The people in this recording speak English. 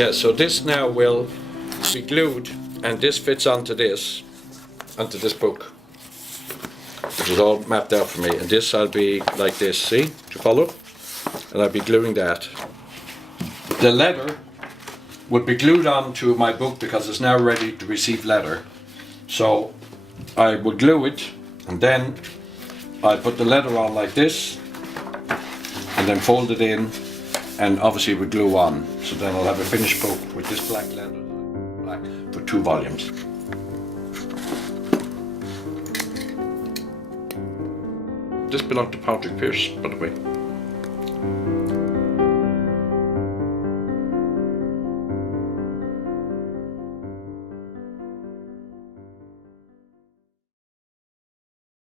Yeah, so this now will be glued, and this fits onto this book, which is all mapped out for me. And this I'll be like this, see? Do you follow? And I'll be gluing that. The letter would be glued onto my book because it's now ready to receive letter. So I would glue it, and then I put the letter on like this, and then fold it in, and obviously with glue on. So then I'll have a finished book with this black leather, black, for 2 volumes. This belonged to Patrick Pierce, by the way.